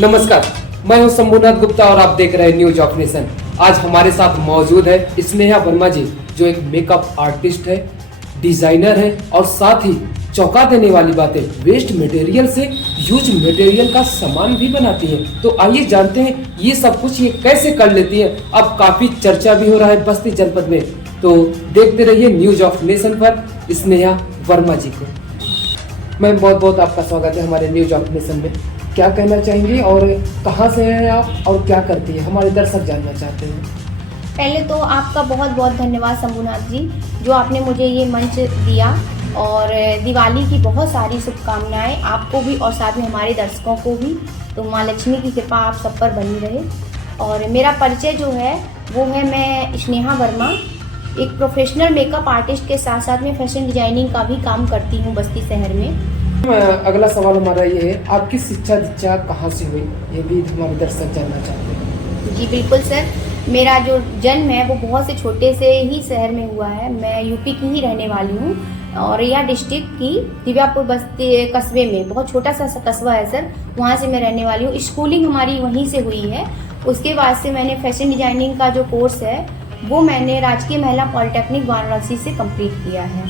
नमस्कार, मैं हूं शंभुनाथ गुप्ता और आप देख रहे हैं न्यूज ऑफ नेशन। आज हमारे साथ मौजूद है स्नेहा वर्मा जी, जो एक मेकअप आर्टिस्ट है, डिजाइनर है और साथ ही चौंका देने वाली बातें वेस्ट मटेरियल से यूज मटेरियल का सामान भी बनाती हैं। तो आइए जानते हैं ये सब कुछ ये कैसे कर लेती हैं। अब काफी चर्चा भी हो रहा है बस्ती जनपद में, तो देखते रहिए न्यूज ऑफ नेशन पर स्नेहा वर्मा जी को। मैम, बहुत बहुत आपका स्वागत है हमारे न्यूज ऑफ नेशन में। क्या कहना चाहेंगी और कहाँ से हैं आप और क्या करती है, हमारे दर्शक जानना चाहते हैं। पहले तो आपका बहुत बहुत धन्यवाद शंभुनाथ जी, जो आपने मुझे ये मंच दिया, और दिवाली की बहुत सारी शुभकामनाएं आपको भी और साथ में हमारे दर्शकों को भी। तो माँ लक्ष्मी की कृपा आप सब पर बनी रहे। और मेरा परिचय जो है वो है, मैं स्नेहा वर्मा, एक प्रोफेशनल मेकअप आर्टिस्ट के साथ साथ में फैशन डिजाइनिंग का भी काम करती हूँ बस्ती शहर में। अगला सवाल हमारा ये है, आपकी शिक्षा दीक्षा कहाँ से हुई, ये भी हमारे दर्शक जानना चाहते हैं। जी बिल्कुल सर, मेरा जो जन्म है वो बहुत से छोटे से ही शहर में हुआ है। मैं यूपी की ही रहने वाली हूँ और यह डिस्ट्रिक्ट की दिव्यापुर बस्ती कस्बे में, बहुत छोटा सा कस्बा है सर, वहाँ से मैं रहने वाली हूँ। स्कूलिंग हमारी वहीं से हुई है। उसके बाद से मैंने फैशन डिजाइनिंग का जो कोर्स है वो मैंने राजकीय महिला पॉलिटेक्निक वाराणसी से कंप्लीट किया है।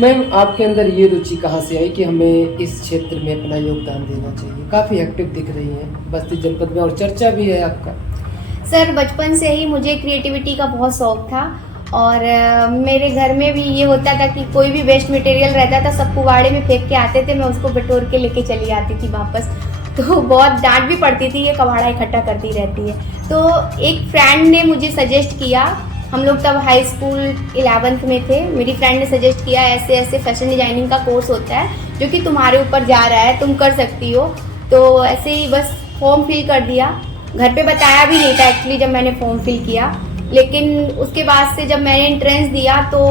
मैम, आपके अंदर ये रुचि कहाँ से आई कि हमें इस क्षेत्र में अपना योगदान देना चाहिए? काफ़ी एक्टिव दिख रही हैं बस्ती जनपद में और चर्चा भी है आपका। सर, बचपन से ही मुझे क्रिएटिविटी का बहुत शौक था और मेरे घर में भी ये होता था कि कोई भी वेस्ट मटेरियल रहता था सब कुवाड़े में फेंक के आते थे, मैं उसको बटोर के लेके चली आती थी वापस। तो बहुत डांट भी पड़ती थी, ये कबाड़ा इकट्ठा करती रहती है। तो एक फ्रेंड ने मुझे सजेस्ट किया, हम लोग तब हाई स्कूल 11th में थे, मेरी फ्रेंड ने सजेस्ट किया ऐसे ऐसे फैशन डिजाइनिंग का कोर्स होता है जो कि तुम्हारे ऊपर जा रहा है, तुम कर सकती हो। तो ऐसे ही बस फॉर्म फिल कर दिया। घर पे बताया भी नहीं था एक्चुअली जब मैंने फॉर्म फिल किया, लेकिन उसके बाद से जब मैंने एंट्रेंस दिया तो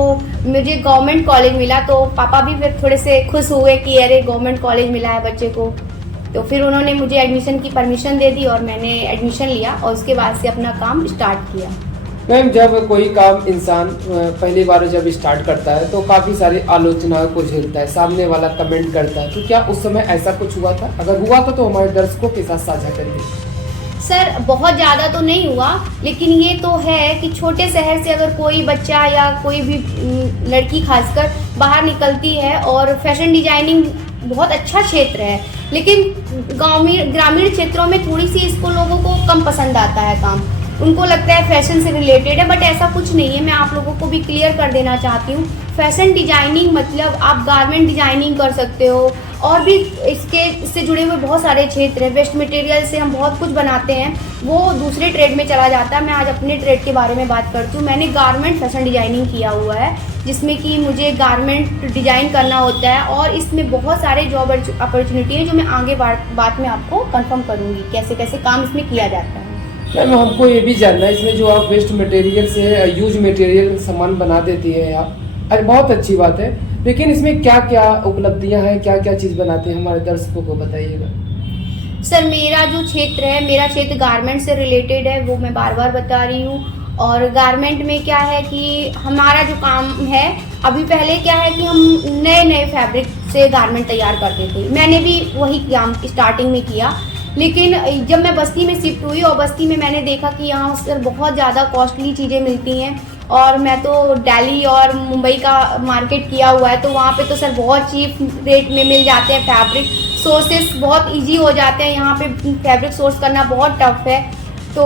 मुझे गवर्नमेंट कॉलेज मिला। तो पापा भी फिर थोड़े से खुश हुए कि अरे गवर्नमेंट कॉलेज मिला है बच्चे को। तो फिर उन्होंने मुझे एडमिशन की परमिशन दे दी और मैंने एडमिशन लिया और उसके बाद से अपना काम स्टार्ट किया। मैम, जब कोई काम इंसान पहली बार जब स्टार्ट करता है तो काफ़ी सारी आलोचनाओं को झेलता है, सामने वाला कमेंट करता है, तो क्या उस समय ऐसा कुछ हुआ था? अगर हुआ था तो हमारे दर्शकों के साथ साझा करिए। सर, बहुत ज़्यादा तो नहीं हुआ, लेकिन ये तो है कि छोटे शहर से अगर कोई बच्चा या कोई भी लड़की खासकर बाहर निकलती है, और फैशन डिजाइनिंग बहुत अच्छा क्षेत्र है, लेकिन ग्रामीण क्षेत्रों में थोड़ी सी इसको लोगों को कम पसंद आता है काम। उनको लगता है फैशन से रिलेटेड है, बट ऐसा कुछ नहीं है। मैं आप लोगों को भी क्लियर कर देना चाहती हूँ, फैशन डिजाइनिंग मतलब आप गारमेंट डिजाइनिंग कर सकते हो, और भी इससे जुड़े हुए बहुत सारे क्षेत्र हैं। वेस्ट मटेरियल से हम बहुत कुछ बनाते हैं, वो दूसरे ट्रेड में चला जाता है। मैं आज अपने ट्रेड के बारे में बात करती हूँ। मैंने गारमेंट फैशन डिजाइनिंग किया हुआ है, जिसमें कि मुझे गारमेंट डिजाइन करना होता है, और इसमें बहुत सारे जॉब अपॉर्चुनिटी है जो मैं आगे बात में आपको कंफर्म करूँगी कैसे कैसे काम इसमें किया जाता है। मैम, हमको ये भी जानना है, इसमें जो आप वेस्ट मटेरियल से यूज मटेरियल सामान बना देती है आप, अरे बहुत अच्छी बात है, लेकिन इसमें क्या क्या उपलब्धियां हैं, क्या क्या चीज़ बनाते हैं, हमारे दर्शकों को बताइएगा। सर, मेरा जो क्षेत्र है, मेरा क्षेत्र गारमेंट से रिलेटेड है, वो मैं बार बार बता रही हूँ। और गारमेंट में क्या है कि हमारा जो काम है, अभी पहले क्या है कि हम नए नए फैब्रिक से गारमेंट तैयार करते थे। मैंने भी वही काम स्टार्टिंग में किया, लेकिन जब मैं बस्ती में शिफ्ट हुई और बस्ती में मैंने देखा कि यहाँ सर बहुत ज़्यादा कॉस्टली चीज़ें मिलती हैं, और मैं तो दिल्ली और मुंबई का मार्केट किया हुआ है, तो वहाँ पे तो सर बहुत चीप रेट में मिल जाते हैं। फैब्रिक सोर्सेस बहुत इजी हो जाते हैं, यहाँ पे फैब्रिक सोर्स करना बहुत टफ है। तो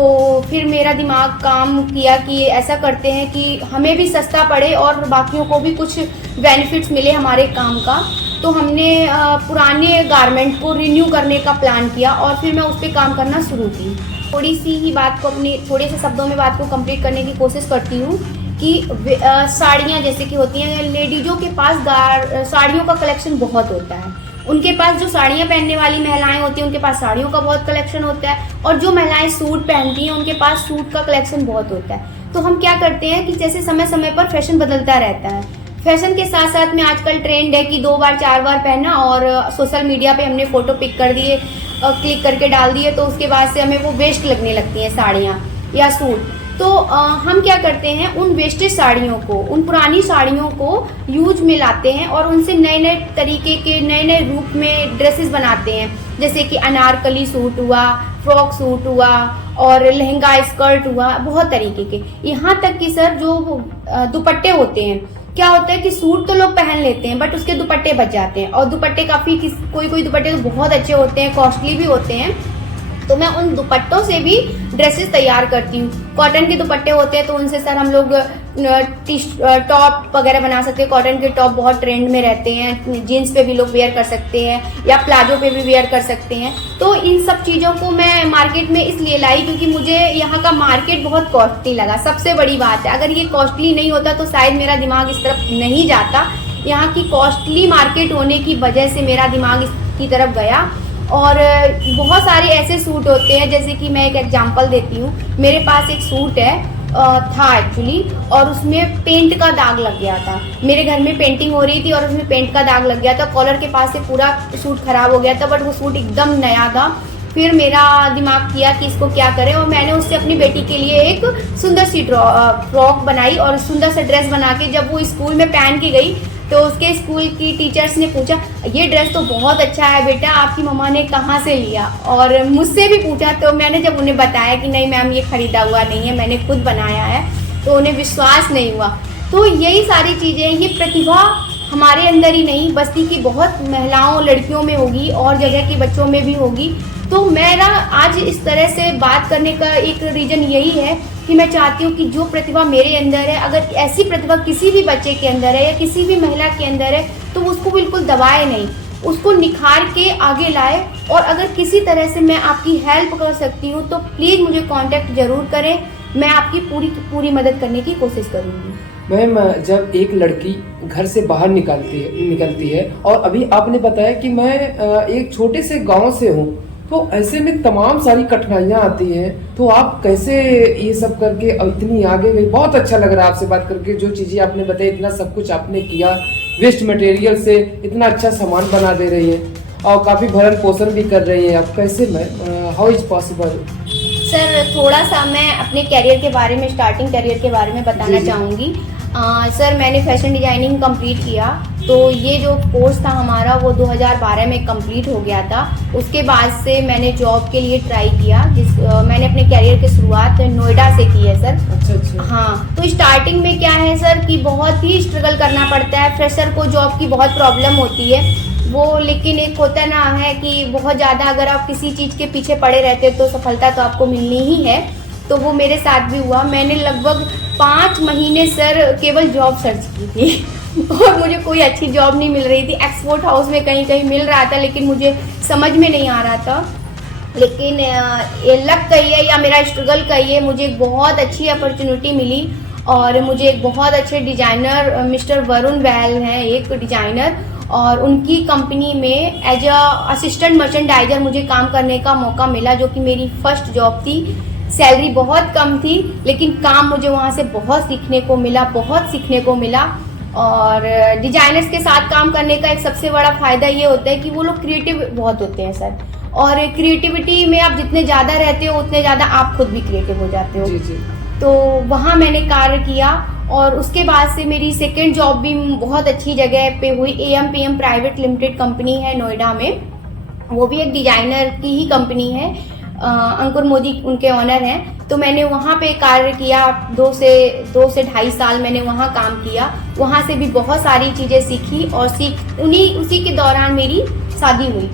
फिर मेरा दिमाग काम किया कि ऐसा करते हैं कि हमें भी सस्ता पड़े और बाकियों को भी कुछ बेनिफिट्स मिले हमारे काम का। तो हमने पुराने गारमेंट को रिन्यू करने का प्लान किया और फिर मैं उस पर काम करना शुरू की। थोड़ी सी ही बात को अपने थोड़े से शब्दों में बात को कंप्लीट करने की कोशिश करती हूँ कि साड़ियाँ जैसे कि होती हैं, लेडीज़ों के पास साड़ियों का कलेक्शन बहुत होता है। उनके पास जो साड़ियाँ पहनने वाली महिलाएं होती हैं उनके पास साड़ियों का बहुत कलेक्शन होता है, और जो महिलाएं सूट पहनती हैं उनके पास सूट का कलेक्शन बहुत होता है। तो हम क्या करते हैं कि जैसे समय समय पर फैशन बदलता रहता है, फैशन के साथ साथ में आजकल ट्रेंड है कि 2 बार 4 बार पहना और सोशल मीडिया पे हमने फोटो पिक कर दिए, क्लिक करके डाल दिए, तो उसके बाद से हमें वो वेस्ट लगने लगती हैं साड़ियाँ या सूट। तो हम क्या करते हैं, उन वेस्टेज साड़ियों को, उन पुरानी साड़ियों को यूज में लाते हैं और उनसे नए नए तरीके के नए नए रूप में ड्रेसेस बनाते हैं। जैसे कि अनारकली सूट हुआ, फ्रॉक सूट हुआ और लहंगा स्कर्ट हुआ, बहुत तरीके के। यहाँ तक कि सर जो दुपट्टे होते हैं, क्या होता है कि सूट तो लोग पहन लेते हैं बट उसके दुपट्टे बच जाते हैं, और दुपट्टे काफ़ी कोई दुपट्टे तो बहुत अच्छे होते हैं, कॉस्टली भी होते हैं, तो मैं उन दुपट्टों से भी ड्रेसेस तैयार करती हूँ। कॉटन के दुपट्टे होते हैं तो उनसे सर हम लोग टॉप वगैरह बना सकते हैं। कॉटन के टॉप बहुत ट्रेंड में रहते हैं, जीन्स पे भी लोग वेयर कर सकते हैं या प्लाजो पे भी वेयर कर सकते हैं। तो इन सब चीज़ों को मैं मार्केट में इसलिए लाई क्योंकि मुझे यहाँ का मार्केट बहुत कॉस्टली लगा। सबसे बड़ी बात है, अगर ये कॉस्टली नहीं होता तो शायद मेरा दिमाग इस तरफ नहीं जाता। यहाँ की कॉस्टली मार्केट होने की वजह से मेरा दिमाग इसकी तरफ गया। और बहुत सारे ऐसे सूट होते हैं, जैसे कि मैं एक एग्जांपल देती हूँ। मेरे पास एक सूट है था एक्चुअली, और उसमें पेंट का दाग लग गया था। मेरे घर में पेंटिंग हो रही थी और उसमें पेंट का दाग लग गया था, कॉलर के पास से पूरा सूट खराब हो गया था, बट वो सूट एकदम नया था। फिर मेरा दिमाग किया कि इसको क्या करें, और मैंने उससे अपनी बेटी के लिए एक सुंदर सी फ्रॉक बनाई और सुंदर सा ड्रेस बना के जब वो स्कूल में पहन के गई तो उसके स्कूल की टीचर्स ने पूछा, ये ड्रेस तो बहुत अच्छा है बेटा, आपकी मम्मा ने कहाँ से लिया? और मुझसे भी पूछा, तो मैंने जब उन्हें बताया कि नहीं मैम ये खरीदा हुआ नहीं है, मैंने खुद बनाया है, तो उन्हें विश्वास नहीं हुआ। तो यही सारी चीज़ें, ये प्रतिभा हमारे अंदर ही नहीं, बस्ती की बहुत महिलाओं लड़कियों में होगी और जगह के बच्चों में भी होगी। तो मेरा आज इस तरह से बात करने का एक रीज़न यही है कि मैं चाहती हूँ कि जो प्रतिभा मेरे अंदर है, अगर ऐसी प्रतिभा किसी भी बच्चे के अंदर है या किसी भी महिला के अंदर है, तो उसको बिल्कुल दबाए नहीं, उसको निखार के आगे लाए। और अगर किसी तरह से मैं आपकी हेल्प कर सकती हूँ तो प्लीज़ मुझे कांटेक्ट ज़रूर करें, मैं आपकी पूरी मदद करने की कोशिश करूँगी। मैम, जब एक लड़की घर से बाहर निकलती है और अभी आपने बताया कि मैं एक छोटे से गांव से हूँ, तो ऐसे में तमाम सारी कठिनाइयाँ आती हैं, तो आप कैसे ये सब करके इतनी आगे गई? बहुत अच्छा लग रहा है आपसे बात करके, जो चीज़ें आपने बताई, इतना सब कुछ आपने किया, वेस्ट मटेरियल से इतना अच्छा सामान बना दे रही है और काफ़ी भरण पोषण भी कर रही है। आप कैसे, ma'am, how is possible? Sir थोड़ा सा मैं अपने कैरियर के बारे में, स्टार्टिंग कैरियर के बारे में बताना चाहूँगी। सर मैंने फैशन डिजाइनिंग कंप्लीट किया, तो ये जो कोर्स था हमारा वो 2012 में कंप्लीट हो गया था। उसके बाद से मैंने जॉब के लिए ट्राई किया, मैंने अपने कैरियर की शुरुआत नोएडा से की है सर। अच्छा। हाँ, तो स्टार्टिंग में क्या है सर कि बहुत ही स्ट्रगल करना पड़ता है, फ्रेशर को जॉब की बहुत प्रॉब्लम होती है वो, लेकिन एक होता ना है कि बहुत ज़्यादा अगर आप किसी चीज़ के पीछे पड़े रहते तो सफलता तो आपको मिलनी ही है। तो वो मेरे साथ भी हुआ। मैंने लगभग 5 महीने सर केवल जॉब सर्च की थी और मुझे कोई अच्छी जॉब नहीं मिल रही थी। एक्सपोर्ट हाउस में कहीं कहीं मिल रहा था लेकिन मुझे समझ में नहीं आ रहा था। लेकिन ये लक कहिए या मेरा स्ट्रगल कहिए, मुझे एक बहुत अच्छी अपॉर्चुनिटी मिली और मुझे एक बहुत अच्छे डिज़ाइनर मिस्टर वरुण बहल हैं एक डिज़ाइनर, और उनकी कंपनी में एज असिस्टेंट मर्चेंडाइजर मुझे काम करने का मौका मिला, जो कि मेरी फर्स्ट जॉब थी। सैलरी बहुत कम थी लेकिन काम मुझे वहाँ से बहुत सीखने को मिला। और डिजाइनर्स के साथ काम करने का एक सबसे बड़ा फ़ायदा ये होता है कि वो लोग क्रिएटिव बहुत होते हैं सर, और क्रिएटिविटी में आप जितने ज़्यादा रहते हो उतने ज़्यादा आप खुद भी क्रिएटिव हो जाते हो। जी। तो वहाँ मैंने कार्य किया और उसके बाद से मेरी सेकेंड जॉब भी बहुत अच्छी जगह पे हुई। AM/PM प्राइवेट लिमिटेड कंपनी है नोएडा में, वो भी एक डिजाइनर की ही कंपनी है। अंकुर मोदी उनके ऑनर हैं। तो मैंने वहाँ पे कार्य किया, 2 से 2.5 साल मैंने वहाँ काम किया। वहाँ से भी बहुत सारी चीज़ें सीखी और उसी के दौरान मेरी शादी हुई।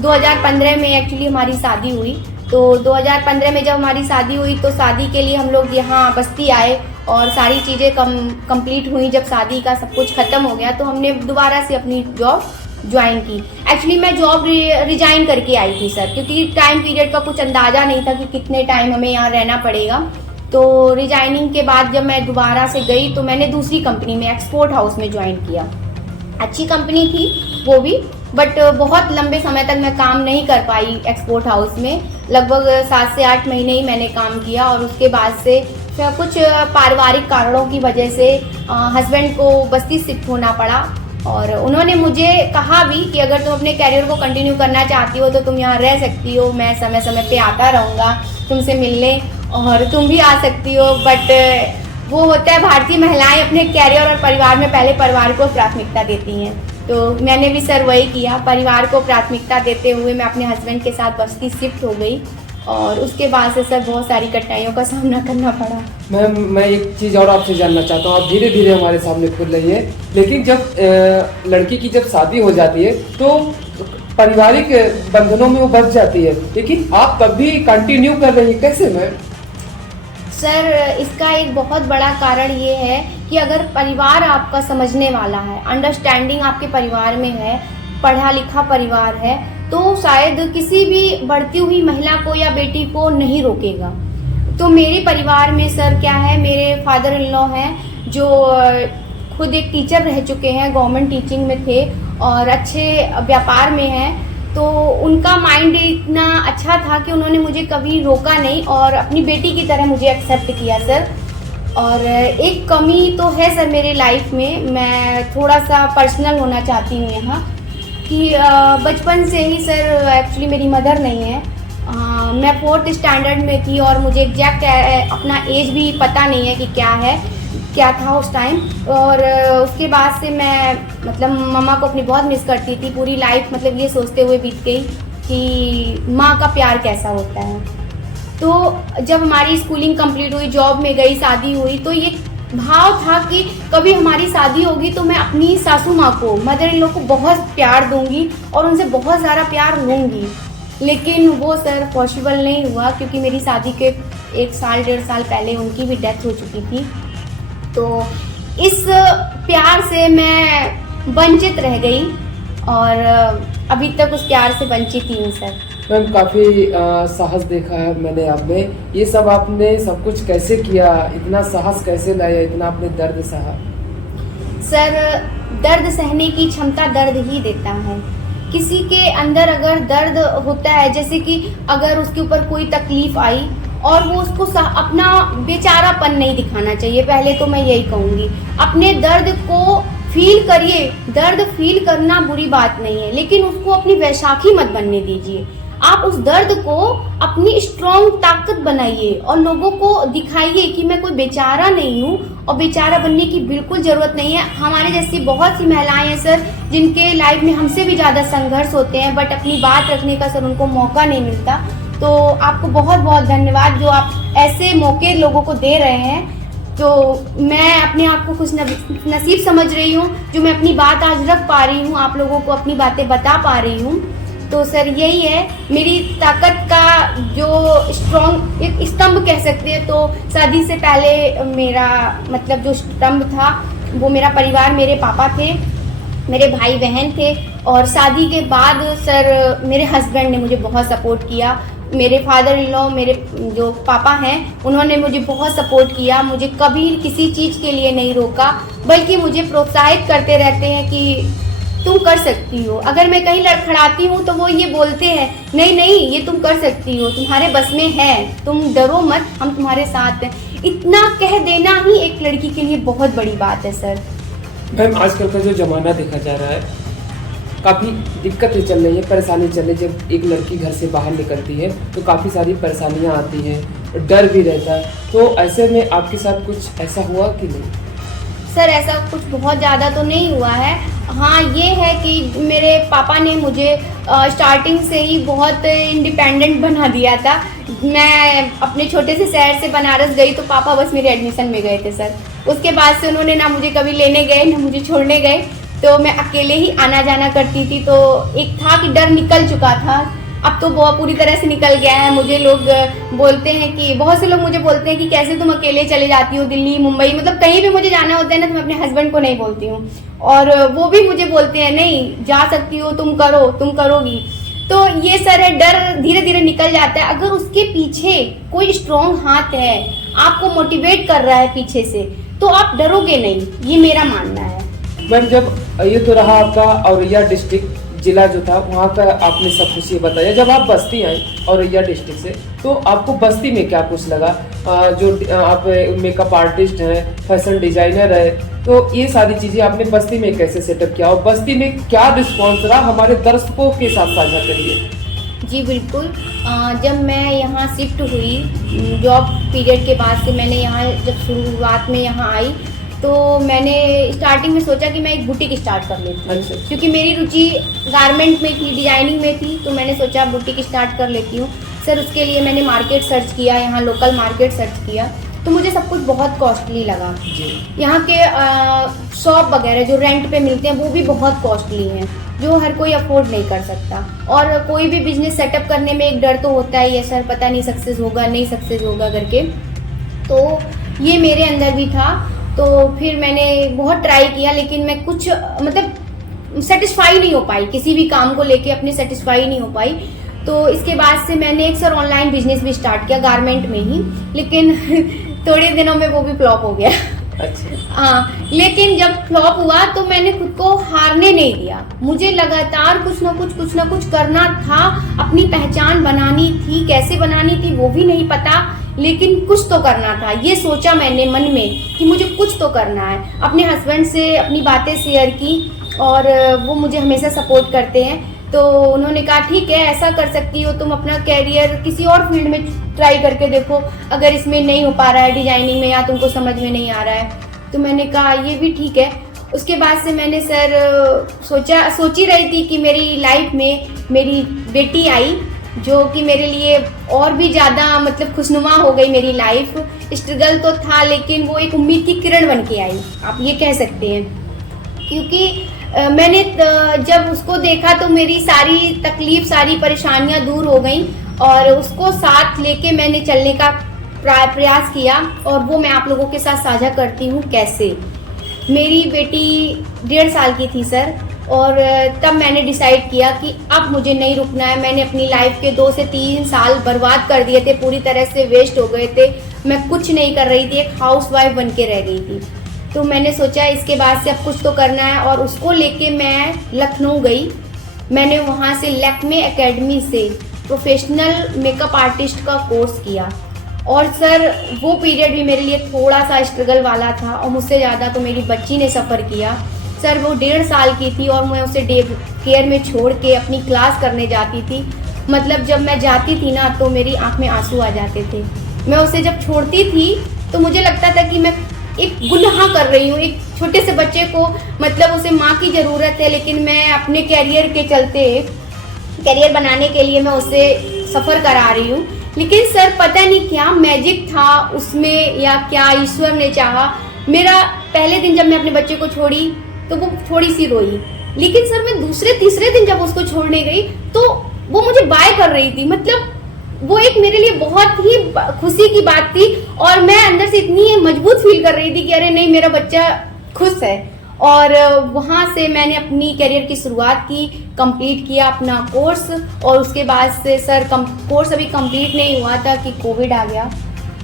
2015 में एक्चुअली हमारी शादी हुई। तो 2015 में जब हमारी शादी हुई तो शादी के लिए हम लोग यहाँ बस्ती आए और सारी चीज़ें कंप्लीट हुई। जब शादी का सब कुछ ख़त्म हो गया तो हमने दोबारा से अपनी जॉब ज्वाइन की। एक्चुअली मैं जॉब रिजाइन करके आई थी सर, क्योंकि टाइम पीरियड का कुछ अंदाज़ा नहीं था कि कितने टाइम हमें यहाँ रहना पड़ेगा। तो रिजाइनिंग के बाद जब मैं दोबारा से गई तो मैंने दूसरी कंपनी में एक्सपोर्ट हाउस में ज्वाइन किया। अच्छी कंपनी थी वो भी, बट बहुत लंबे समय तक मैं काम नहीं कर पाई एक्सपोर्ट हाउस में। लगभग 7 से 8 महीने ही मैंने काम किया और उसके बाद से कुछ पारिवारिक कारणों की वजह से हस्बैंड को बस्ती शिफ्ट होना पड़ा। और उन्होंने मुझे कहा भी कि अगर तुम अपने कैरियर को कंटिन्यू करना चाहती हो तो तुम यहाँ रह सकती हो, मैं समय समय पे आता रहूँगा तुमसे मिलने और तुम भी आ सकती हो। बट वो होता है, भारतीय महिलाएं अपने कैरियर और परिवार में पहले परिवार को प्राथमिकता देती हैं। तो मैंने भी सर वही किया, परिवार को प्राथमिकता देते हुए मैं अपने हस्बैंड के साथ बस्ती शिफ्ट हो गई और उसके बाद से सर बहुत सारी कठिनाइयों का सामना करना पड़ा। मैं एक चीज़ और आपसे जानना चाहता हूँ, आप धीरे धीरे हमारे सामने खुल रही है, लेकिन जब लड़की की जब शादी हो जाती है तो पारिवारिक बंधनों में वो बच जाती है, लेकिन आप तब भी कंटिन्यू कर रही है, कैसे मैम? सर इसका एक बहुत बड़ा कारण ये है कि अगर परिवार आपका समझने वाला है, अंडरस्टैंडिंग आपके परिवार में है, पढ़ा लिखा परिवार है, तो शायद किसी भी बढ़ती हुई महिला को या बेटी को नहीं रोकेगा। तो मेरे परिवार में सर क्या है, मेरे फादर इन लॉ हैं जो खुद एक टीचर रह चुके हैं, गवर्नमेंट टीचिंग में थे और अच्छे व्यापार में हैं। तो उनका माइंड इतना अच्छा था कि उन्होंने मुझे कभी रोका नहीं और अपनी बेटी की तरह मुझे एक्सेप्ट किया सर। और एक कमी तो है सर मेरे लाइफ में, मैं थोड़ा सा पर्सनल होना चाहती हूँ यहाँ कि बचपन से ही सर एक्चुअली मेरी मदर नहीं है। मैं 4th स्टैंडर्ड में थी और मुझे एग्जैक्ट अपना एज भी पता नहीं है कि क्या था उस टाइम। और उसके बाद से मैं मतलब मम्मा को अपनी बहुत मिस करती थी, पूरी लाइफ मतलब ये सोचते हुए बीत गई कि माँ का प्यार कैसा होता है। तो जब हमारी स्कूलिंग कंप्लीट हुई, जॉब में गई, शादी हुई, तो ये भाव था कि कभी हमारी शादी होगी तो मैं अपनी सासू माँ को, मदर इन लॉ को बहुत प्यार दूंगी और उनसे बहुत सारा प्यार लूँगी। लेकिन वो सर पॉसिबल नहीं हुआ क्योंकि मेरी शादी के 1 साल 1.5 साल पहले उनकी भी डेथ हो चुकी थी। तो इस प्यार से मैं वंचित रह गई और अभी तक उस प्यार से वंचित ही हूँ सर। मैम काफ़ी साहस देखा है मैंने आप में, ये सब आपने सब कुछ कैसे किया, इतना साहस कैसे लाया, इतना आपने दर्द सहा? सर दर्द सहने की क्षमता दर्द ही देता है। किसी के अंदर अगर दर्द होता है, जैसे कि अगर उसके ऊपर कोई तकलीफ आई और वो उसको अपना बेचारापन नहीं दिखाना चाहिए, पहले तो मैं यही कहूँगी। अपने दर्द को फील करिए, दर्द फील करना बुरी बात नहीं है, लेकिन उसको अपनी वैशाखी मत बनने दीजिए। आप उस दर्द को अपनी स्ट्रॉन्ग ताकत बनाइए और लोगों को दिखाइए कि मैं कोई बेचारा नहीं हूँ और बेचारा बनने की बिल्कुल ज़रूरत नहीं है। हमारे जैसी बहुत सी महिलाएं हैं सर जिनके लाइफ में हमसे भी ज़्यादा संघर्ष होते हैं, बट अपनी बात रखने का सर उनको मौका नहीं मिलता। तो आपको बहुत बहुत धन्यवाद जो आप ऐसे मौके लोगों को दे रहे हैं। तो मैं अपने आप को खुश नसीब समझ रही हूँ जो मैं अपनी बात आज रख पा रही हूँ, आप लोगों को अपनी बातें बता पा रही हूँ। तो सर यही है मेरी ताकत का जो स्ट्रॉन्ग एक स्तंभ कह सकते हैं। तो शादी से पहले मेरा मतलब जो स्तंभ था वो मेरा परिवार, मेरे पापा थे, मेरे भाई बहन थे। और शादी के बाद सर मेरे हस्बैंड ने मुझे बहुत सपोर्ट किया। मेरे फादर इन लॉ, मेरे जो पापा हैं, उन्होंने मुझे बहुत सपोर्ट किया, मुझे कभी किसी चीज़ के लिए नहीं रोका, बल्कि मुझे प्रोत्साहित करते रहते हैं कि तुम कर सकती हो। अगर मैं कहीं लड़खड़ाती हूँ तो वो ये बोलते हैं नहीं नहीं ये तुम कर सकती हो, तुम्हारे बस में है, तुम डरो मत, हम तुम्हारे साथ हैं। इतना कह देना ही एक लड़की के लिए बहुत बड़ी बात है सर। मैम आजकल का जो ज़माना देखा जा रहा है, काफ़ी दिक्कतें चल रही है, परेशानी चल रही है। जब एक लड़की घर से बाहर निकलती है तो काफ़ी सारी परेशानियाँ आती हैं, डर भी रहता है। तो ऐसे में आपके साथ कुछ ऐसा हुआ कि नहीं? सर ऐसा कुछ बहुत ज़्यादा तो नहीं हुआ है। हाँ ये है कि मेरे पापा ने मुझे स्टार्टिंग से ही बहुत इंडिपेंडेंट बना दिया था। मैं अपने छोटे से शहर से बनारस गई तो पापा बस मेरे एडमिशन में गए थे सर। उसके बाद से उन्होंने ना मुझे कभी लेने गए ना मुझे छोड़ने गए, तो मैं अकेले ही आना जाना करती थी। तो एक था कि डर निकल चुका था, अब तो बहुत पूरी तरह से निकल गया है। मुझे लोग बोलते हैं कि बहुत से लोग मुझे बोलते हैं कि कैसे तुम अकेले चले जाती हो दिल्ली, मुंबई, मतलब कहीं भी मुझे जाना होता है ना तो मैं अपने हस्बैंड को नहीं बोलती हूँ और वो भी मुझे बोलते हैं नहीं जा सकती हो, तुम करो, तुम करोगी। तो ये सर है, डर धीरे धीरे निकल जाता है अगर उसके पीछे कोई स्ट्रॉन्ग हाथ है, आपको मोटिवेट कर रहा है पीछे से, तो आप डरोगे नहीं, ये मेरा मानना है। मैम जब ये तो रहा आपका औरैया डिस्ट्रिक्ट जिला जो था, वहाँ का आपने सब कुछ ये बताया। जब आप बस्ती आई औरैया डिस्ट्रिक्ट से, तो आपको बस्ती में क्या कुछ लगा? जो आप मेकअप आर्टिस्ट हैं, फैशन डिजाइनर है, तो ये सारी चीज़ें आपने बस्ती में कैसे सेटअप किया और बस्ती में क्या रिस्पॉन्स रहा, हमारे दर्शकों के साथ साझा करिए। जी बिल्कुल। जब मैं यहाँ शिफ्ट हुई जॉब पीरियड के बाद से, मैंने यहाँ जब शुरुआत में यहाँ आई तो मैंने स्टार्टिंग में सोचा कि मैं एक बुटीक स्टार्ट कर लेती हूँ, अच्छा। क्योंकि मेरी रुचि गारमेंट में थी, डिजाइनिंग में थी, तो मैंने सोचा बुटीक स्टार्ट कर लेती हूँ। सर उसके लिए मैंने मार्केट सर्च किया, यहाँ लोकल मार्केट सर्च किया, तो मुझे सब कुछ बहुत कॉस्टली लगा। यहाँ के शॉप वगैरह जो रेंट पे मिलते हैं वो भी बहुत कॉस्टली हैं, जो हर कोई अफोर्ड नहीं कर सकता। और कोई भी बिजनेस सेटअप करने में एक डर तो होता ही है, सर पता नहीं सक्सेस होगा नहीं सक्सेस होगा करके, तो ये मेरे अंदर भी था। तो फिर मैंने बहुत ट्राई किया, लेकिन मैं कुछ मतलब सेटिस्फाई नहीं हो पाई, किसी भी काम को लेके अपने सेटिस्फाई नहीं हो पाई। तो इसके बाद से मैंने एक सर ऑनलाइन बिजनेस भी स्टार्ट किया गारमेंट में ही, लेकिन थोड़े दिनों में वो भी फ्लॉप हो गया। अच्छा। हाँ, लेकिन जब फ्लॉप हुआ तो मैंने खुद को हारने नहीं दिया, मुझे लगातार कुछ ना कुछ करना था, अपनी पहचान बनानी थी। कैसे बनानी थी वो भी नहीं पता, लेकिन कुछ तो करना था। ये सोचा मैंने मन में कि मुझे कुछ तो करना है। अपने हस्बैंड से अपनी बातें शेयर की और वो मुझे हमेशा सपोर्ट करते हैं, तो उन्होंने कहा ठीक है ऐसा कर सकती हो तुम, अपना कैरियर किसी और फील्ड में ट्राई करके देखो, अगर इसमें नहीं हो पा रहा है डिजाइनिंग में या तुमको समझ में नहीं आ रहा है। तो मैंने कहा ये भी ठीक है। उसके बाद से मैंने सर सोची रही थी कि मेरी लाइफ में मेरी बेटी आई, जो कि मेरे लिए और भी ज़्यादा मतलब खुशनुमा हो गई मेरी लाइफ। स्ट्रगल तो था, लेकिन वो एक उम्मीद की किरण बन के आई, आप ये कह सकते हैं। क्योंकि मैंने जब उसको देखा तो मेरी सारी तकलीफ, सारी परेशानियां दूर हो गई, और उसको साथ लेके मैंने चलने का प्रयास किया, और वो मैं आप लोगों के साथ साझा करती हूँ कैसे। मेरी बेटी 1.5 साल की थी सर, और तब मैंने डिसाइड किया कि अब मुझे नहीं रुकना है। मैंने अपनी लाइफ के 2 से 3 साल बर्बाद कर दिए थे, पूरी तरह से वेस्ट हो गए थे। मैं कुछ नहीं कर रही थी, एक हाउसवाइफ बन के रह गई थी। तो मैंने सोचा इसके बाद से अब कुछ तो करना है, और उसको लेके मैं लखनऊ गई। मैंने वहाँ से लैक्मे एकेडमी से प्रोफेशनल मेकअप आर्टिस्ट का कोर्स किया, और सर वो पीरियड भी मेरे लिए थोड़ा सा स्ट्रगल वाला था, और मुझसे ज़्यादा तो मेरी बच्ची ने सफ़र किया। सर वो 1.5 साल की थी, और मैं उसे डे केयर में छोड़ के अपनी क्लास करने जाती थी। मतलब जब मैं जाती थी ना तो मेरी आँख में आंसू आ जाते थे। मैं उसे जब छोड़ती थी तो मुझे लगता था कि मैं एक गुनाह कर रही हूँ, एक छोटे से बच्चे को, मतलब उसे माँ की ज़रूरत है, लेकिन मैं अपने कैरियर के चलते, कैरियर बनाने के लिए मैं उसे सफ़र करा रही हूँ। लेकिन सर पता नहीं क्या मैजिक था उसमें, या क्या ईश्वर ने चाहा। मेरा पहले दिन जब मैं अपने बच्चे को छोड़ी तो वो थोड़ी सी रोई, लेकिन सर मैं दूसरे तीसरे दिन जब उसको छोड़ने गई तो वो मुझे बाय कर रही थी। मतलब वो एक मेरे लिए बहुत ही खुशी की बात थी, और मैं अंदर से इतनी मजबूत फील कर रही थी कि अरे नहीं मेरा बच्चा खुश है। और वहाँ से मैंने अपनी करियर की शुरुआत की, कंप्लीट किया अपना कोर्स, और उसके बाद से सर कोर्स अभी कंप्लीट नहीं हुआ था कि कोविड आ गया।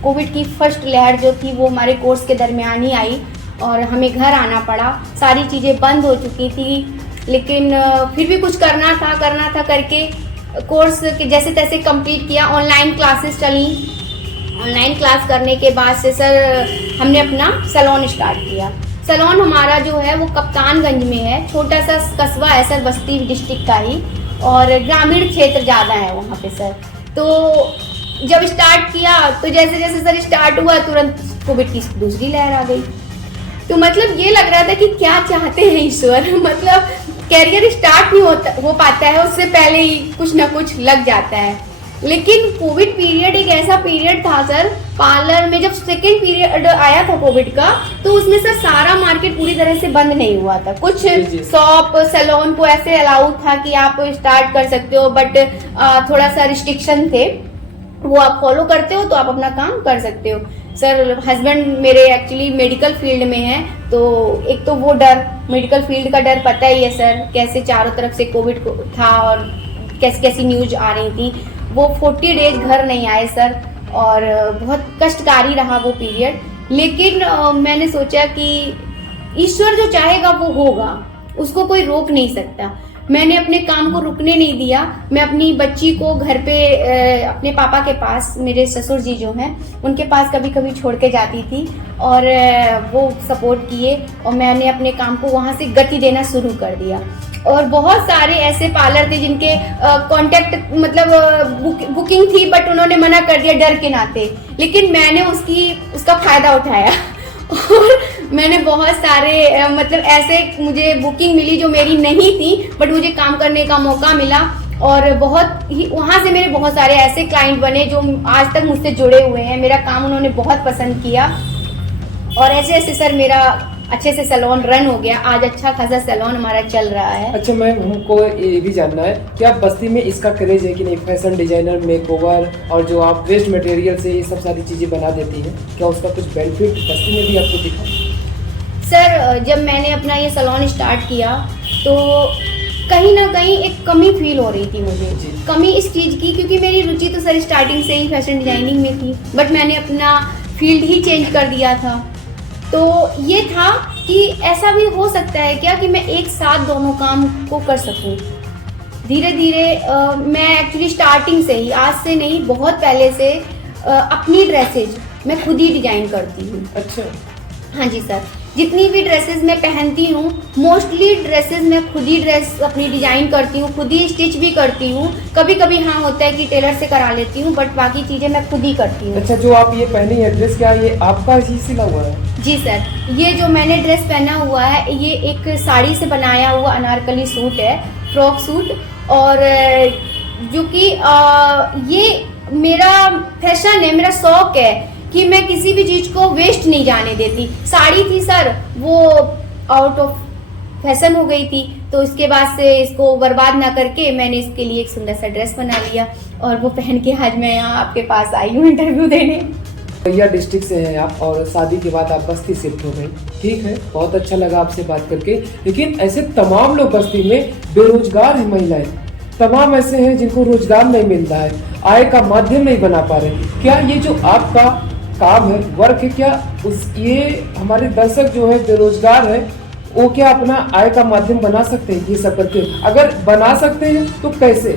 कोविड की फर्स्ट लहर जो थी वो हमारे कोर्स के दरमियान ही आई, और हमें घर आना पड़ा, सारी चीज़ें बंद हो चुकी थी, लेकिन फिर भी कुछ करना था करके कोर्स के जैसे तैसे कंप्लीट किया। ऑनलाइन क्लासेस चली, ऑनलाइन क्लास करने के बाद से सर हमने अपना सैलून स्टार्ट किया। सैलून हमारा जो है वो कप्तानगंज में है, छोटा सा कस्बा है सर, बस्ती डिस्ट्रिक्ट का ही, और ग्रामीण क्षेत्र ज़्यादा है वहाँ पे सर। तो जब स्टार्ट किया तो जैसे जैसे सर स्टार्ट हुआ तुरंत कोविड की दूसरी लहर आ गई। तो मतलब ये लग रहा था कि क्या चाहते हैं ईश्वर, मतलब कैरियर स्टार्ट नहीं हो पाता है, उससे पहले ही कुछ ना कुछ लग जाता है। लेकिन कोविड पीरियड एक ऐसा पीरियड था सर, पार्लर में जब सेकेंड पीरियड आया था कोविड का, तो उसमें सर सारा मार्केट पूरी तरह से बंद नहीं हुआ था। कुछ शॉप सैलून को ऐसे अलाउ था कि आप स्टार्ट कर सकते हो, बट थोड़ा सा रिस्ट्रिक्शन थे, वो आप फॉलो करते हो तो आप अपना काम कर सकते हो। सर हस्बैंड मेरे एक्चुअली मेडिकल फील्ड में हैं, तो एक तो वो डर, मेडिकल फील्ड का डर पता ही है सर, कैसे चारों तरफ से कोविड था और कैसी कैसी न्यूज आ रही थी। वो 40 डेज घर नहीं आए सर, और बहुत कष्टकारी रहा वो पीरियड। लेकिन मैंने सोचा कि ईश्वर जो चाहेगा वो होगा, उसको कोई रोक नहीं सकता। मैंने अपने काम को रुकने नहीं दिया। मैं अपनी बच्ची को घर पे अपने पापा के पास, मेरे ससुर जी जो हैं उनके पास कभी कभी छोड़ के जाती थी, और वो सपोर्ट किए, और मैंने अपने काम को वहाँ से गति देना शुरू कर दिया। और बहुत सारे ऐसे पार्लर थे जिनके कांटेक्ट मतलब बुकिंग थी, बट उन्होंने मना कर दिया डर के नाते, लेकिन मैंने उसका फायदा उठाया और मैंने बहुत सारे मतलब ऐसे मुझे बुकिंग मिली जो मेरी नहीं थी, बट मुझे काम करने का मौका मिला और बहुत ही वहाँ से मेरे बहुत सारे ऐसे क्लाइंट बने जो आज तक मुझसे जुड़े हुए हैं। मेरा काम उन्होंने बहुत पसंद किया और ऐसे ऐसे सर मेरा अच्छे से सैलून रन हो गया। आज अच्छा खासा सैलून हमारा चल रहा है। अच्छा मैम, हमको ये भी जानना है कि आप बस्ती में इसका क्रेज है कि नहीं, फैशन डिजाइनर, मेकओवर और जो आप वेस्ट मटेरियल से ये सब सारी चीज़ें बना देती हैं, क्या उसका कुछ बेनिफिट बस्ती में भी आपको दिखा? सर जब मैंने अपना ये सैलून स्टार्ट किया तो कहीं ना कहीं एक कमी फील हो रही थी मुझे। कमी इस चीज़ की क्योंकि मेरी रुचि तो सर स्टार्टिंग से ही फैशन डिजाइनिंग में थी, बट मैंने अपना फील्ड ही चेंज कर दिया था। तो ये था कि ऐसा भी हो सकता है क्या कि मैं एक साथ दोनों काम को कर सकूं। धीरे धीरे मैं एक्चुअली स्टार्टिंग से ही, आज से नहीं बहुत पहले से अपनी ड्रेसेज मैं खुद ही डिजाइन करती हूँ। अच्छा। हाँ जी सर, जितनी भी ड्रेसेस मैं पहनती हूँ मोस्टली ड्रेसेस मैं खुद ही ड्रेस अपनी डिजाइन करती हूँ, खुद ही स्टिच भी करती हूँ। कभी कभी हाँ होता है कि टेलर से करा लेती हूँ, बट बाकी चीज़ें मैं खुद ही करती हूँ। अच्छा, जो आप ये पहनी है ड्रेस, क्या ये आपका ही सिला हुआ है? जी सर, ये जो मैंने ड्रेस पहना हुआ है ये एक साड़ी से बनाया हुआ अनारकली सूट है, फ्रॉक सूट। और जो कि ये मेरा फैशन है, मेरा शौक है कि मैं किसी भी चीज़ को वेस्ट नहीं जाने देती। साड़ी थी सर, वो आउट ऑफ फैशन हो गई थी, तो इसके बाद से इसको बर्बाद ना करके मैंने इसके लिए एक सुंदर सा ड्रेस बना लिया और वो पहन के आज मैं यहाँ आपके पास आई हूँ इंटरव्यू देने। भैया डिस्ट्रिक्ट से हैं आप और शादी के बाद आप बस्ती शिफ्ट हो गए, ठीक है, बहुत अच्छा लगा आपसे बात करके। लेकिन ऐसे तमाम लोग बस्ती में बेरोजगार हैं, महिलाएं तमाम ऐसे हैं जिनको रोजगार नहीं मिल रहा है, आय का माध्यम नहीं बना पा रहे। क्या ये जो आपका काम है, वर्क है, क्या ये हमारे दर्शक जो है बेरोजगार है वो क्या अपना आय का माध्यम बना सकते हैं ये सब करके? अगर बना सकते हैं तो कैसे?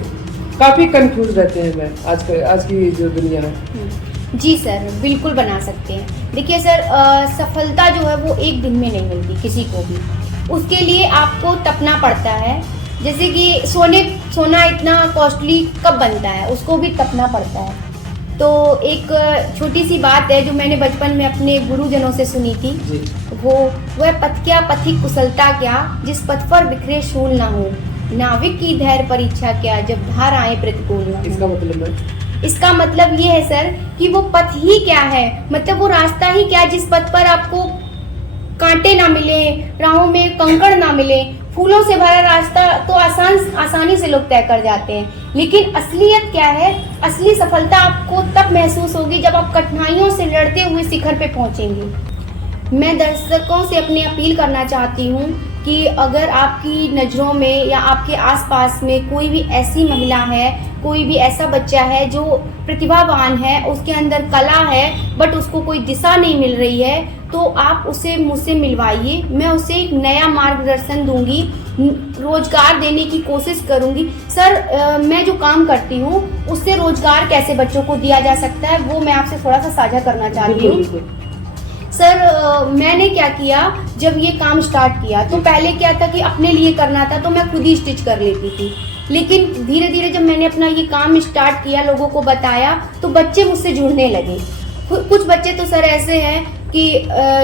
काफी कंफ्यूज रहते हैं मैं आज की जो दुनिया है। जी सर, बिल्कुल बना सकते हैं। देखिए सर, सफलता जो है वो एक दिन में नहीं मिलती किसी को भी, उसके लिए आपको तपना पड़ता है। जैसे कि सोना इतना कॉस्टली कब बनता है, उसको भी तपना पड़ता है। तो एक छोटी सी बात है जो मैंने बचपन में अपने गुरुजनों से सुनी थी, वह पथ क्या पथिक कुशलता क्या, जिस पथ पर बिखरे शूल ना हो, नाविक की धैर्य परीक्षा क्या, जब धार आए प्रतिकूल ना हो। इसका मतलब ये है सर कि वो पथ ही क्या है, मतलब वो रास्ता ही क्या है जिस पथ पर आपको कांटे ना मिले, राहों में कंकड़ ना मिले। फूलों से भरा रास्ता तो आसानी से लोग तय कर जाते हैं, लेकिन असलियत क्या है, असली सफलता आपको तब महसूस होगी जब आप कठिनाइयों से लड़ते हुए शिखर पे पहुंचेंगे। मैं दर्शकों से अपनी अपील करना चाहती हूँ कि अगर आपकी नज़रों में या आपके आसपास में कोई भी ऐसी महिला है, कोई भी ऐसा बच्चा है जो प्रतिभावान है, उसके अंदर कला है बट उसको कोई दिशा नहीं मिल रही है, तो आप उसे मुझसे मिलवाइए। मैं उसे एक नया मार्गदर्शन दूंगी, रोजगार देने की कोशिश करूंगी। सर मैं जो काम करती हूँ उससे रोजगार कैसे बच्चों को दिया जा सकता है वो मैं आपसे थोड़ा सा साझा करना चाहती हूँ। सर मैंने क्या किया, जब ये काम स्टार्ट किया तो पहले क्या था कि अपने लिए करना था तो मैं खुद ही स्टिच कर लेती थी, लेकिन धीरे धीरे जब मैंने अपना ये काम स्टार्ट किया, लोगों को बताया, तो बच्चे मुझसे जुड़ने लगे। कुछ बच्चे तो सर ऐसे हैं कि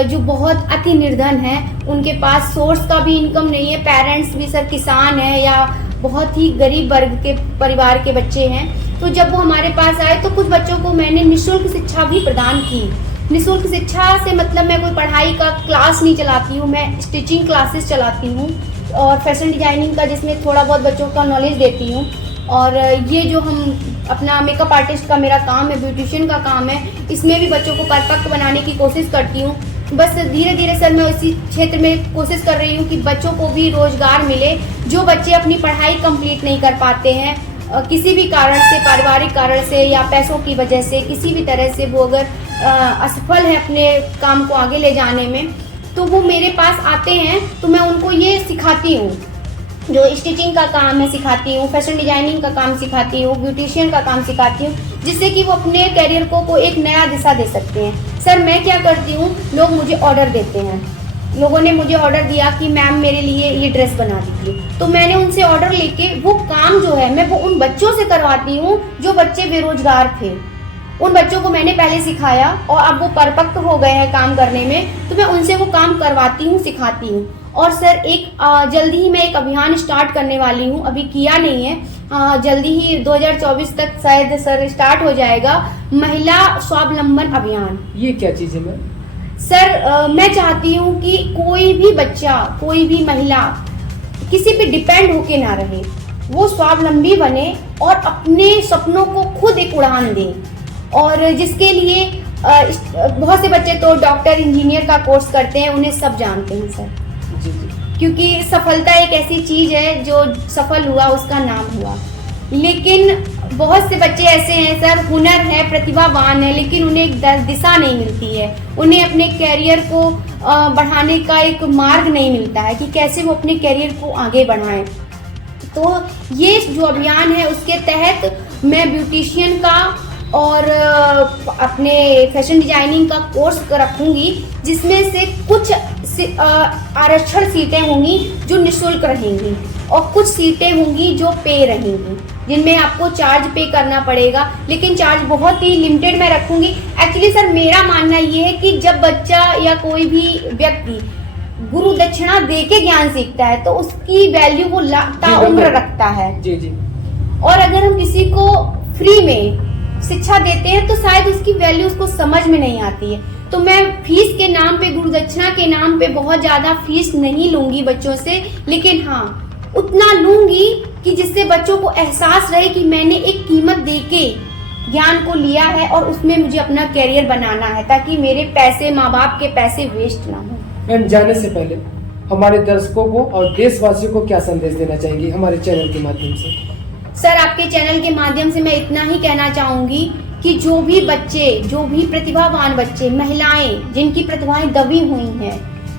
जो बहुत अति निर्धन हैं, उनके पास सोर्स का भी इनकम नहीं है, पेरेंट्स भी सर किसान है या बहुत ही गरीब वर्ग के परिवार के बच्चे हैं। तो जब वो हमारे पास आए तो कुछ बच्चों को मैंने निःशुल्क शिक्षा भी प्रदान की। निःशुल्क शिक्षा से मतलब मैं कोई पढ़ाई का क्लास नहीं चलाती हूँ, मैं स्टिचिंग क्लासेस चलाती हूँ और फैशन डिजाइनिंग का जिसमें थोड़ा बहुत बच्चों का नॉलेज देती हूँ। और ये जो हम अपना मेकअप आर्टिस्ट का मेरा काम है, ब्यूटिशियन का काम है, इसमें भी बच्चों को परफेक्ट बनाने की कोशिश करती हूँ। बस धीरे धीरे सर मैं इसी क्षेत्र में कोशिश कर रही हूँ कि बच्चों को भी रोजगार मिले। जो बच्चे अपनी पढ़ाई कंप्लीट नहीं कर पाते हैं किसी भी कारण से, पारिवारिक कारण से या पैसों की वजह से, किसी भी तरह से वो अगर असफल है अपने काम को आगे ले जाने में, तो वो मेरे पास आते हैं तो मैं उनको ये सिखाती हूँ, जो स्टिचिंग का काम है सिखाती हूँ, फैशन डिजाइनिंग का काम सिखाती हूँ, ब्यूटिशियन का काम सिखाती हूँ, जिससे कि वो अपने करियर को एक नया दिशा दे सकते हैं। सर मैं क्या करती हूँ, लोग मुझे ऑर्डर देते हैं, लोगों ने मुझे ऑर्डर दिया कि मैम मेरे लिए ये ड्रेस बना दीजिए, तो मैंने उनसे ऑर्डर लेके वो काम जो है मैं वो उन बच्चों से करवाती हूँ जो बच्चे बेरोजगार थे। उन बच्चों को मैंने पहले सिखाया और अब वो परिपक्व हो गए हैं काम करने में, तो मैं उनसे वो काम करवाती हूँ, सिखाती हूँ। और सर जल्दी ही मैं एक अभियान स्टार्ट करने वाली हूँ, अभी किया नहीं है, जल्दी ही 2024 तक शायद सर स्टार्ट हो जाएगा, महिला स्वावलंबन अभियान। ये क्या चीज है मैम? सर मैं चाहती हूँ कि कोई भी बच्चा, कोई भी महिला किसी पे डिपेंड होके ना रहे, वो स्वावलंबी बने और अपने सपनों को खुद एक उड़ान दे। और जिसके लिए बहुत से बच्चे तो डॉक्टर इंजीनियर का कोर्स करते हैं, उन्हें सब जानते हैं सर। जी जी। क्योंकि सफलता एक ऐसी चीज है, जो सफल हुआ उसका नाम हुआ। लेकिन बहुत से बच्चे ऐसे हैं सर, हुनर है, प्रतिभावान है, लेकिन उन्हें एक दिशा नहीं मिलती है, उन्हें अपने कैरियर को बढ़ाने का एक मार्ग नहीं मिलता है कि कैसे वो अपने कैरियर को आगे बढ़ाएं। तो ये जो अभियान है उसके तहत मैं ब्यूटिशियन का और अपने फैशन डिजाइनिंग का कोर्स रखूंगी, जिसमें से कुछ आरक्षण सीटें होंगी जो निःशुल्क रहेंगी और कुछ सीटें होंगी जो पे रहेंगी, जिनमें आपको चार्ज पे करना पड़ेगा, लेकिन चार्ज बहुत ही लिमिटेड में रखूंगी। एक्चुअली सर मेरा मानना ये है कि जब बच्चा या कोई भी व्यक्ति गुरु दक्षिणा दे के ज्ञान सीखता है तो उसकी वैल्यू वो ताउम्र रखता है। जी जी। और अगर हम किसी को फ्री में शिक्षा देते हैं तो शायद उसकी वैल्यू उसको समझ में नहीं आती है। तो मैं फीस के नाम पे, गुरु दक्षिणा के नाम पे बहुत ज्यादा फीस नहीं लूंगी बच्चों से, लेकिन हाँ उतना लूंगी कि जिससे बच्चों को एहसास रहे कि मैंने एक कीमत देके ज्ञान को लिया है और उसमें मुझे अपना कैरियर बनाना है, ताकि मेरे पैसे, माँ बाप के पैसे वेस्ट ना हो। मैम, जाने से पहले हमारे दर्शकों को और देशवासियों को क्या संदेश देना चाहेंगे हमारे चैनल के माध्यम से? सर आपके चैनल के माध्यम से मैं इतना ही कहना चाहूंगी कि जो भी बच्चे, जो भी प्रतिभावान बच्चे, महिलाएं जिनकी प्रतिभाएं दबी हुई हैं,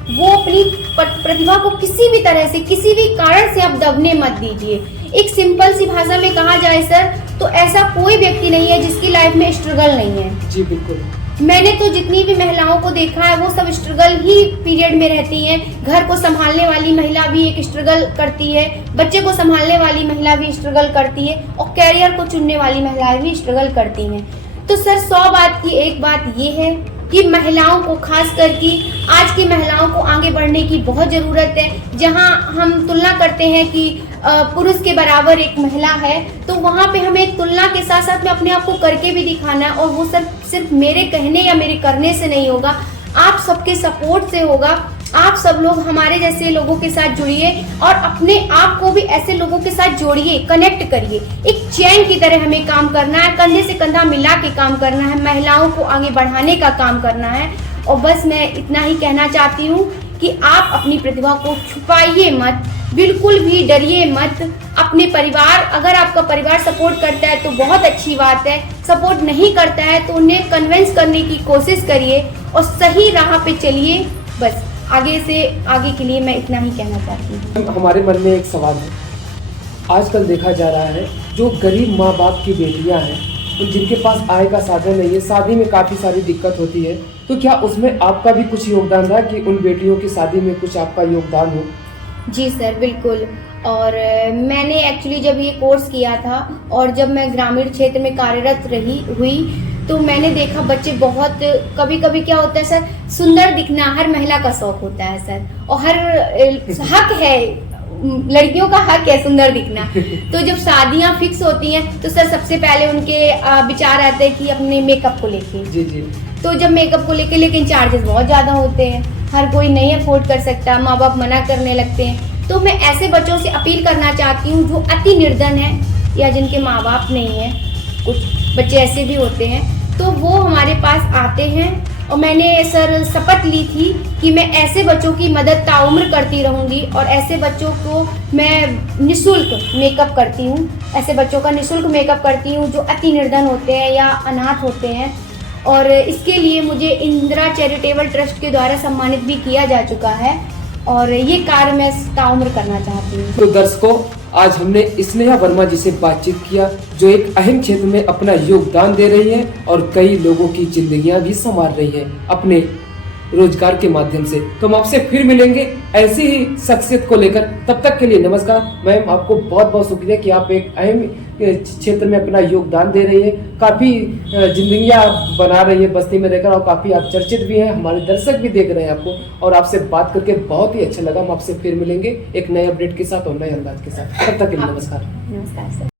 वो अपनी प्रतिभा को किसी भी तरह से, किसी भी कारण से आप दबने मत दीजिए। एक सिंपल सी भाषा में कहा जाए सर, तो ऐसा कोई व्यक्ति नहीं है जिसकी लाइफ में स्ट्रगल नहीं है। जी बिल्कुल। मैंने तो जितनी भी महिलाओं को देखा है वो सब स्ट्रगल ही पीरियड में रहती हैं। घर को संभालने वाली महिला भी एक स्ट्रगल करती है, बच्चे को संभालने वाली महिला भी स्ट्रगल करती है और कैरियर को चुनने वाली महिलाएं भी स्ट्रगल करती हैं। तो सर 100 बात की एक बात ये है कि महिलाओं को, खास करके आज की महिलाओं को आगे बढ़ने की बहुत जरूरत है। जहां हम तुलना करते हैं कि पुरुष के बराबर एक महिला है, तो वहां पे हमें एक तुलना के साथ साथ में अपने आप को करके भी दिखाना है। और वो सिर्फ मेरे कहने या मेरे करने से नहीं होगा, आप सबके सपोर्ट से होगा। आप सब लोग हमारे जैसे लोगों के साथ जुड़िए और अपने आप को भी ऐसे लोगों के साथ जोड़िए, कनेक्ट करिए। एक चैन की तरह हमें काम करना है, कंधे से कंधा मिला के काम करना है, महिलाओं को आगे बढ़ाने का काम करना है। और बस मैं इतना ही कहना चाहती हूँ कि आप अपनी प्रतिभा को छुपाइए मत, बिल्कुल भी डरिए मत। अपने परिवार, अगर आपका परिवार सपोर्ट करता है तो बहुत अच्छी बात है, सपोर्ट नहीं करता है तो उन्हें कन्विंस करने की कोशिश करिए और सही राह पे चलिए। बस आगे के लिए मैं इतना ही कहना चाहती हूँ। हमारे मन में एक सवाल है, आजकल देखा जा रहा है जो गरीब माँ बाप की बेटियां हैं, जिनके पास आय का साधन नहीं है, शादी में काफ़ी सारी दिक्कत होती है, तो क्या उसमें आपका भी कुछ योगदान रहा कि उन बेटियों की शादी में कुछ आपका योगदान हो? जी सर बिल्कुल। और मैंने एक्चुअली जब ये कोर्स किया था और जब मैं ग्रामीण क्षेत्र में कार्यरत हुई तो मैंने देखा बच्चे बहुत, कभी कभी क्या होता है सर, सुंदर दिखना हर महिला का शौक होता है सर, और हर हक है, लड़कियों का हक है सुंदर दिखना। तो जब शादियां फिक्स होती हैं तो सर सबसे पहले उनके विचार आते हैं कि अपने मेकअप को लेके। जी जी। तो जब मेकअप को लेके, लेकिन चार्जेस बहुत ज्यादा होते हैं, हर कोई नहीं अफोर्ड कर सकता, माँ बाप मना करने लगते हैं। तो मैं ऐसे बच्चों से अपील करना चाहती हूँ जो अति निर्धन है या जिनके माँ बाप नहीं है, कुछ बच्चे ऐसे भी होते हैं, तो वो हमारे पास आते हैं। और मैंने सर शपथ ली थी कि मैं ऐसे बच्चों की मदद ताउम्र करती रहूंगी और ऐसे बच्चों को मैं निःशुल्क मेकअप करती हूँ, ऐसे बच्चों का निःशुल्क मेकअप करती हूँ जो अति निर्धन होते हैं या अनाथ होते हैं। और इसके लिए मुझे इंदिरा चैरिटेबल ट्रस्ट के द्वारा सम्मानित भी किया जा चुका है और ये कार्य मैं ताउम्र करना चाहती हूँ। तो दर्शकों, आज हमने स्नेहा वर्मा जी से बातचीत किया, जो एक अहम क्षेत्र में अपना योगदान दे रही है और कई लोगों की जिंदगियां भी संवार रही है अपने रोजगार के माध्यम से। तो हम आपसे फिर मिलेंगे ऐसी ही शख्सियत को लेकर। तब तक के लिए नमस्कार। मैम, आपको बहुत बहुत शुक्रिया कि आप एक अहम क्षेत्र में अपना योगदान दे रही है, काफ़ी जिंदगियां बना रही है बस्ती में रहकर, और काफ़ी आप चर्चित भी हैं, हमारे दर्शक भी देख रहे हैं आपको, और आपसे बात करके बहुत ही अच्छा लगा। हम आपसे फिर मिलेंगे एक नए अपडेट के साथ और नए अंदाज के साथ। तब तक के लिए नमस्कार। नमस्कार सर।